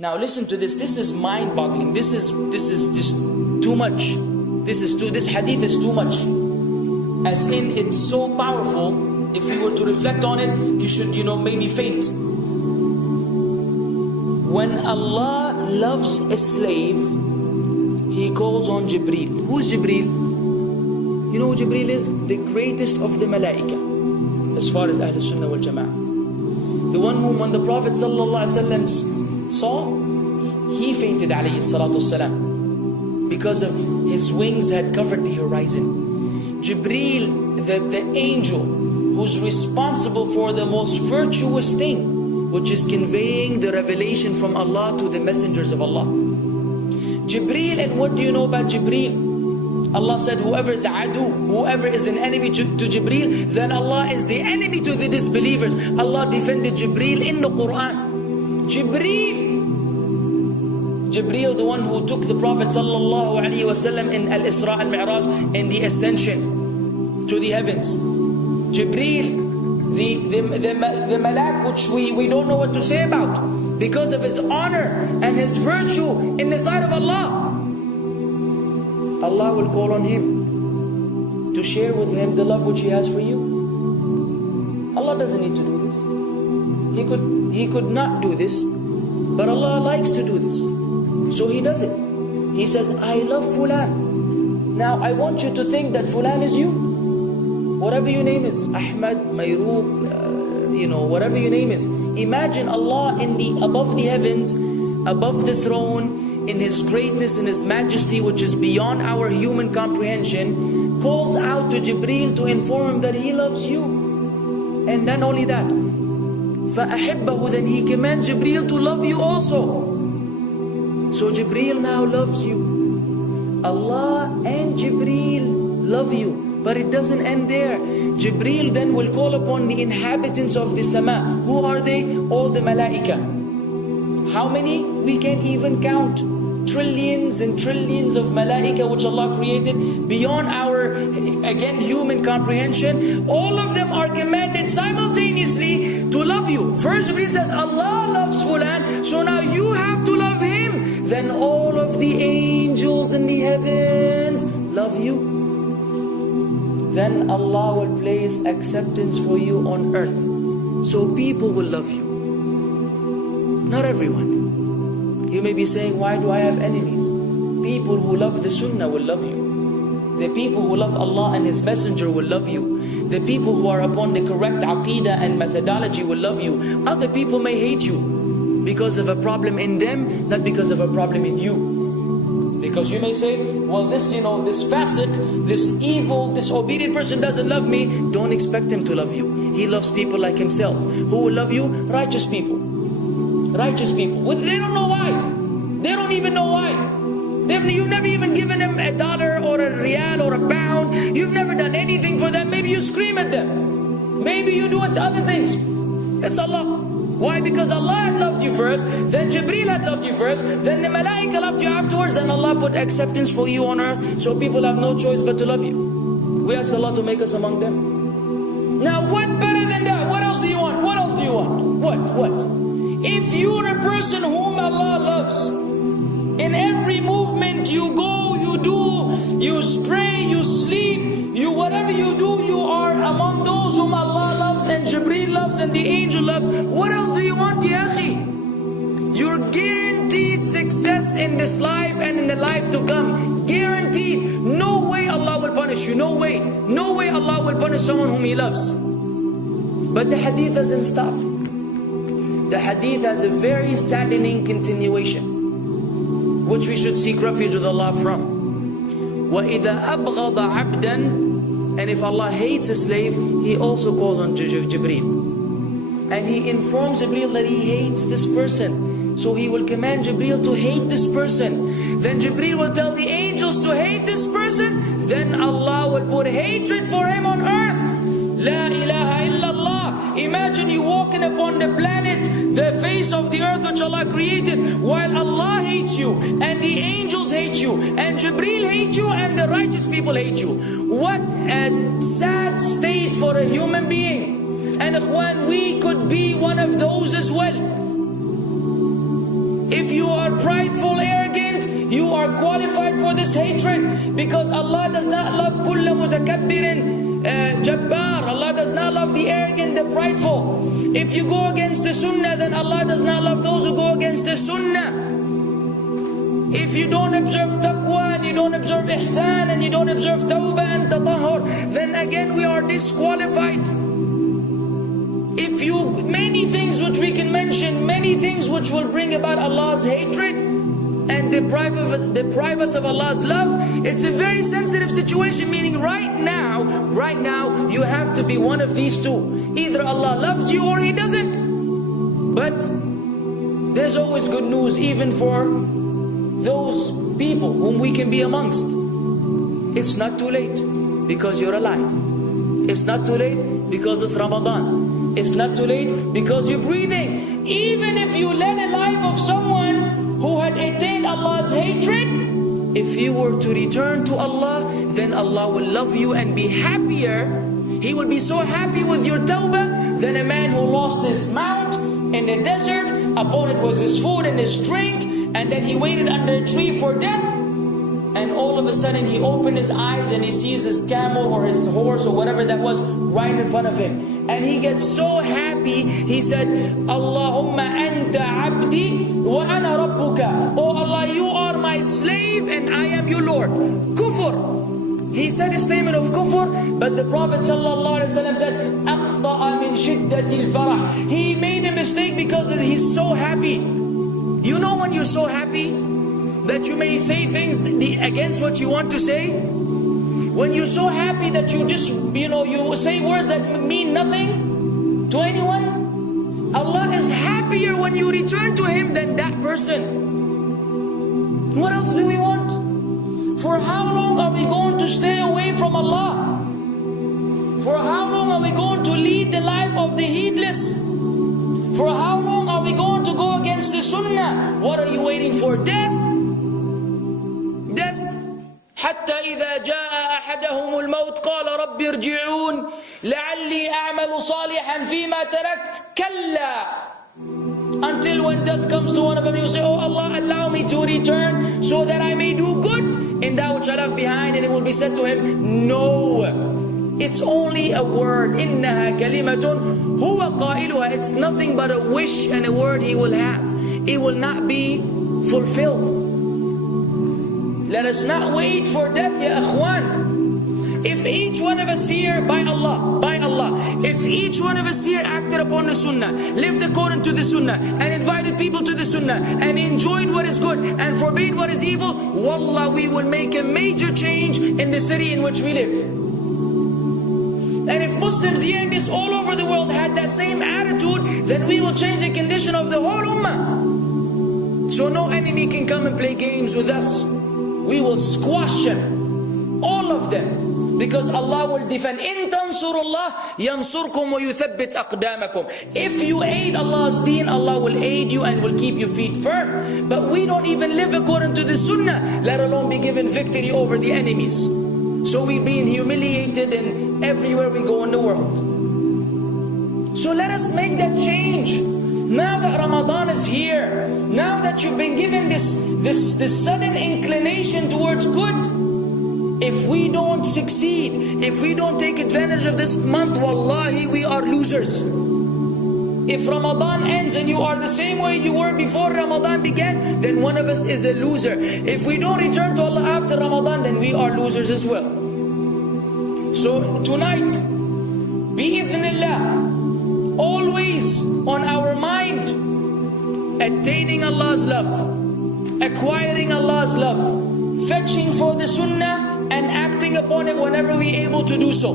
Now listen to this. This is mind-boggling. This is just too much. This hadith is too much. As in, it's so powerful. If you were to reflect on it, you should, maybe faint. When Allah loves a slave, He calls on Jibreel. Who's Jibreel? You know who Jibreel is? The greatest of the malaika, as far as Ahl Sunnah wal Jama'ah. The one whom when the Prophet ﷺ saw, he fainted alayhi salatu wasalam, because of his wings had covered the horizon. Jibreel, the angel who's responsible for the most virtuous thing, which is conveying the revelation from Allah to the messengers of Allah. Jibreel, and what do you know about Jibreel? Allah said, whoever is adu, whoever is an enemy to Jibreel, then Allah is the enemy to the disbelievers. Allah defended Jibreel in the Quran. Jibreel, the one who took the Prophet ﷺ in Al-Isra al-Mi'raj, in the ascension to the heavens. Jibreel, the malak, which we don't know what to say about, because of his honor and his virtue in the sight of Allah. Allah will call on him to share with him the love which He has for you. Allah doesn't need to do this. He could not do this, but Allah likes to do this, so He does it. He says, I love Fulan. Now I want you to think that Fulan is you. Whatever your name is, Ahmad, Mayroob, whatever your name is. Imagine Allah above the heavens, above the throne, in His greatness and His majesty, which is beyond our human comprehension, calls out to Jibreel to inform him that He loves you. And then only that, فَأَحِبَّهُ, then He commands Jibreel to love you also. So Jibreel now loves you. Allah and Jibreel love you. But it doesn't end there. Jibreel then will call upon the inhabitants of the sama. Who are they? All the malaika. How many? We can't even count. Trillions and trillions of malaika which Allah created beyond our, again, human comprehension. All of them are commanded simultaneously to love you. First Jibreel says, Allah loves Fulan, so now you have to love him. Then all of the angels in the heavens love you. Then Allah will place acceptance for you on earth. So people will love you. Not everyone. You may be saying, why do I have enemies? People who love the Sunnah will love you. The people who love Allah and His Messenger will love you. The people who are upon the correct aqeedah and methodology will love you. Other people may hate you because of a problem in them, not because of a problem in you. Because you may say, well, this fasiq, this evil, disobedient person doesn't love me. Don't expect him to love you. He loves people like himself. Who will love you? Righteous people. Righteous people. They don't know why. They don't even know why. You've never even given them $1 or a riyal or a pound. You've never done anything for them. Maybe you scream at them. Maybe you do other things. It's Allah. Why? Because Allah had loved you first, then Jibreel had loved you first, then the malaika loved you afterwards, then Allah put acceptance for you on earth, so people have no choice but to love you. We ask Allah to make us among them. Now what better than that? What else do you want? What else do you want? What? If you're a person whom Allah loves, in every movement you go, you do, you pray, you sleep, whatever you do, you are among those whom Allah loves and Jibreel loves and the angel loves. What else do you want, ya akhi? You're guaranteed success in this life and in the life to come. Guaranteed. No way Allah will punish you. No way. No way Allah will punish someone whom He loves. But the hadith doesn't stop. The hadith has a very saddening continuation, which we should seek refuge with Allah from. وَإِذَا أَبْغَضَ عَبْدًا, and if Allah hates a slave, He also calls on Jibreel. And He informs Jibreel that He hates this person. So He will command Jibreel to hate this person. Then Jibreel will tell the angels to hate this person. Then Allah will put hatred for him on earth. La ilaha illallah. Imagine you walking upon the planet, the face of the earth which Allah created, while Allah hates you, and the angels hate you, and Jibreel hates you, and the righteous people hate you. What a sad state for a human being. And ikhwan, we could be one of those as well. If you are prideful, arrogant, you are qualified for this hatred, because Allah does not love kulla mutakabbirin jabbar. Allah does not love the arrogant, the prideful. If you go against the sunnah, then Allah does not love those who go against the sunnah. If you don't observe taqwa, and you don't observe ihsan, and you don't observe tawbah and tatahur, then again we are disqualified. If you, many things which we can mention, many things which will bring about Allah's hatred and deprive us of Allah's love. It's a very sensitive situation, meaning right now, you have to be one of these two. Either Allah loves you or He doesn't. But there's always good news even for those people whom we can be amongst. It's not too late because you're alive. It's not too late because it's Ramadan. It's not too late because you're breathing. Even if you led a life of someone who had attained Allah's hatred, if you were to return to Allah, then Allah will love you and be happier. He will be so happy with your tawbah than a man who lost his mount in the desert. Upon it was his food and his drink, and then he waited under a tree for death. And all of a sudden he opened his eyes and he sees his camel or his horse or whatever that was right in front of him. And he gets so happy, he said, Allahumma anta abdi wa ana rabbuka. Oh Allah, you are my slave and I am your Lord. Kufr. He said a statement of kufr, but the Prophet ﷺ said, أَخْطَأَ مِنْ شِدَّةِ الْفَرَحِ. He made a mistake because he's so happy. You know when you're so happy that you may say things against what you want to say? When you're so happy that you just, you say words that mean nothing to anyone? Allah is happier when you return to Him than that person. What else do we want? For how long are we going to stay away from Allah? For how long are we going to lead the life of the heedless? For how long are we going to go against the sunnah? What are you waiting for? Death? Death. حتى إذا جاء أحدهم الموت قال رب ارجعون لعلي أعمل صالحا فيما تركت كلا. Until when death comes to one of them, you say, oh Allah, allow me to return so that I may do good in that which I left behind. And it will be said to him, no, it's only a word. إنها كلمة هو قائلها. It's nothing but a wish and a word he will have. It will not be fulfilled. Let us not wait for death, ya akhwan. If each one of us here, by Allah, if each one of us here acted upon the sunnah, lived according to the sunnah, and invited people to the sunnah, and enjoyed what is good, and forbade what is evil, wallah, we will make a major change in the city in which we live. And if Muslims hearing this all over the world had that same attitude, then we will change the condition of the whole ummah. So no enemy can come and play games with us. We will squash them, all of them. Because Allah will defend. إِن تَنْصُرُ اللَّهِ يَنْصُرْكُمْ وَيُثَبِّتْ أَقْدَامَكُمْ. If you aid Allah's deen, Allah will aid you and will keep your feet firm. But we don't even live according to the sunnah, let alone be given victory over the enemies. So we're being humiliated in everywhere we go in the world. So let us make that change. Now that Ramadan is here, now that you've been given this sudden inclination towards good, if we don't succeed, if we don't take advantage of this month, wallahi, we are losers. If Ramadan ends and you are the same way you were before Ramadan began, then one of us is a loser. If we don't return to Allah after Ramadan, then we are losers as well. So tonight, bi'idhnillah, always on our mind, attaining Allah's love, acquiring Allah's love, fetching for the sunnah, and acting upon it whenever we're able to do so.